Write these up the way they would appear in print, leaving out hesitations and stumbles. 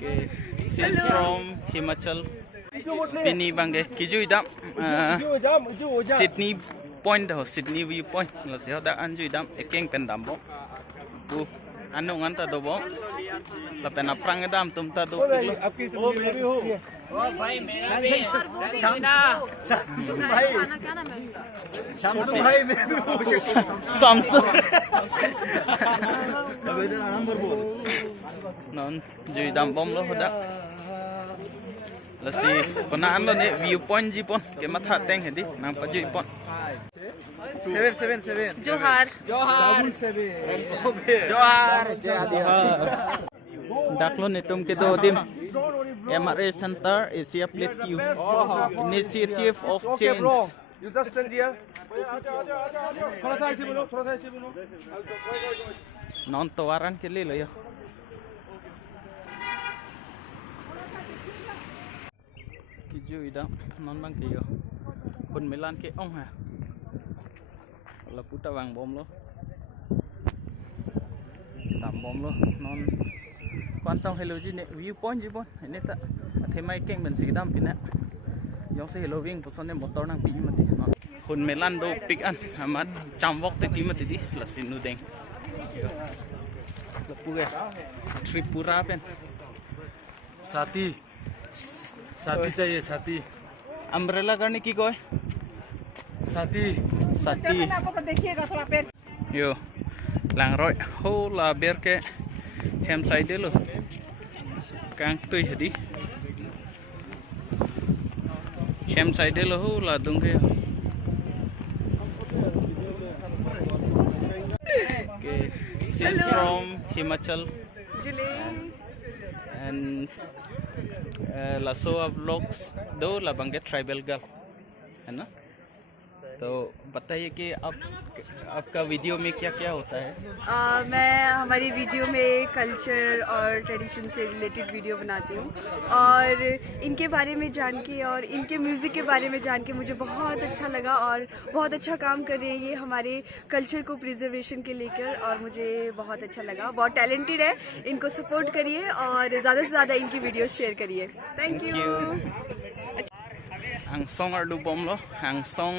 Okay, she's from Himachal. Pini bangge kiju idam Sydney Point ho Sydney View Point la se da anju idam ekeng pendam bo bu anu nganta do bo la pena prang idam tum ta do ओ मैं भी हूँ भाई मेरा भी शामिना भाई शामसु भाई मैं भी हूँ Samsung अब इधर नंबर बोल non ju idam bom lo hoda la si pona an lo ne view point ji pon ke matha teng hedi nang pa ju pon 777 जोहार daklo ne tum ke do dim MRA Center Asia Plateau Initiative of Change You just stand here. थोड़ा सा ऐसे बोलो non tawaran ke le lo yo kiju ida non bang ke yo kun melan ke ong ha la puta wang bom lo tam bom lo non quan tong hello ji ne view point ji bon ne ta the mai keng ben si dam pina yong se hello wing to son ne motor nang pi ma ti non kun melan do pick an amat cham wok te ti ma ti di la sin nu deng Sapure Tripura pen साथी चाहिए साथी umbrella करने की कोई साथी साथी देखिएगा थोड़ा पेड़ यो लांगरोय हो ला बेर के हेम साइड लो कांग तुई हदी हेम साइड लो हो ला दूंगे She's from Himachal and la soa vlogs दो la बंगे ट्राइबल गर्ल है ना तो बताइए कि आपका वीडियो में क्या क्या होता है मैं हमारी वीडियो में कल्चर और ट्रेडिशन से रिलेटेड वीडियो बनाती हूँ और इनके बारे में जान के और इनके म्यूज़िक के बारे में जान के मुझे बहुत अच्छा लगा और बहुत अच्छा काम कर रहे हैं ये हमारे कल्चर को प्रिजर्वेशन के लेकर और मुझे बहुत अच्छा लगा बहुत टैलेंटेड है इनको सपोर्ट करिए और ज़्यादा से ज़्यादा इनकी वीडियोस शेयर करिए thank you Hangsong ar lubom lo hangsong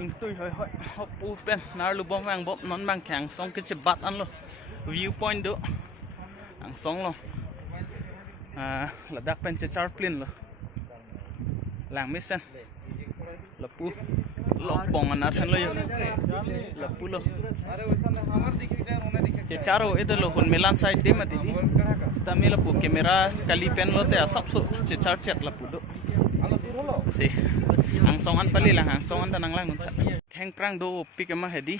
ing tui hoi hop pu pen nar lubom ang bop non bang khang song ke bat an lo view point do hangsong lo la dak pen che char plin lo lang mi sen la pu lo bong an athan lo yo la pu lo che charo ede lo hun melan side de mati di sta me la pu camera kali pen lo te asap so che char chet la pu do si ang song an pali lang ang song an tanang lang theng prang do pik ma hedi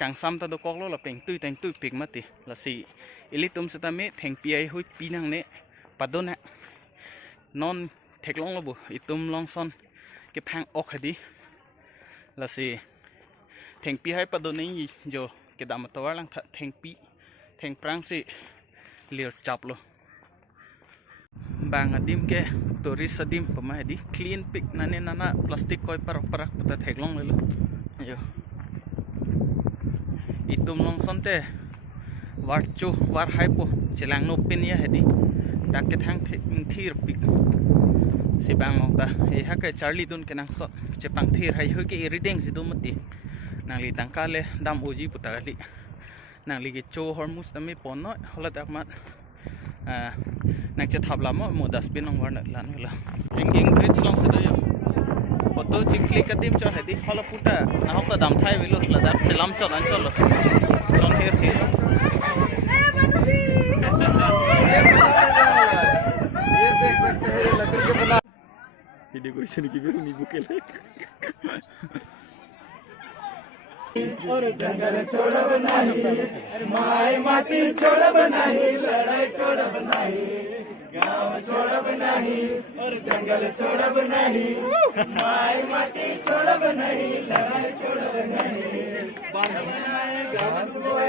kang sam ta do kok lo la peng tui pik ma ti la si ilitum se ta me theng pi ai hoi pi nang ne padon ha non theklong lo bu itum long son ke phang ok hedi la si theng pi hai padon nei jo ke dam to lang theng pi theng prang si lir chap lo bang adim ke tourist adim pama hedi clean pic nane nana plastic koi parak pata theklong lelo yo itum long sonte warchu war hypo chelang no pin ya hedi tak ke thang thir pic si bang long ta e ha ke charlie dun ke nang so chepang thir hai ho ke reading si do mati nangli tangkale dam oji putali nangli ke cho hormus tami ponno hola tak mat nang che thap lama mo dustbin ong warna lan la hanging bridge long se do yo photo chik click kadim cho hedi hola puta na hok ta dam thai velo la dak selam chon an cholo chon her he ये देख सकते हैं लकड़ी के बना video question ki biru ni bukele और जंगल छोड़ब नहीं माय माटी छोड़ब नहीं लड़ाई छोड़ब नहीं गांव छोड़ब नहीं और जंगल छोड़ब नहीं माय माटी छोड़ब नहीं लड़ाई छोड़ब नहीं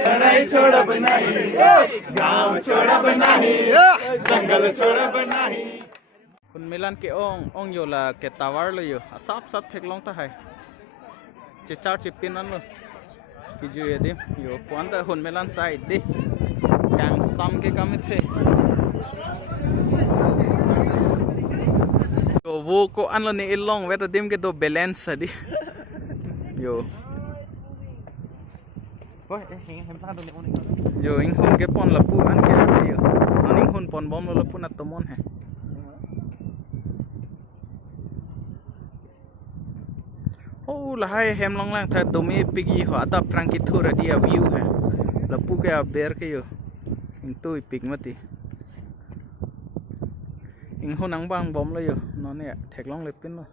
लड़ाई छोड़ब नहीं गांव छोड़ब नहीं जंगल छोड़ब नहीं kun melan ke ong yo la ke tawar lo yo sap theklong ta hai che char che pin an lo ki ju ye dim yo kwanda hun melan side de kang sam ke kam the Yo wo ko an lo ni ilong weta dim ke to balance adi. Yo. Yo ing hun ke pon la pu an ke yo. An ing hun pon bom lo la pu na tomon hai. Oh la hai hem long lang tha to me pigi ho ata prangkit thura dia view hai. La pu ke ber ke yo. Ing tu pig mati. Ing hun ang bang bom lo yo. No ne thek long le pin lo.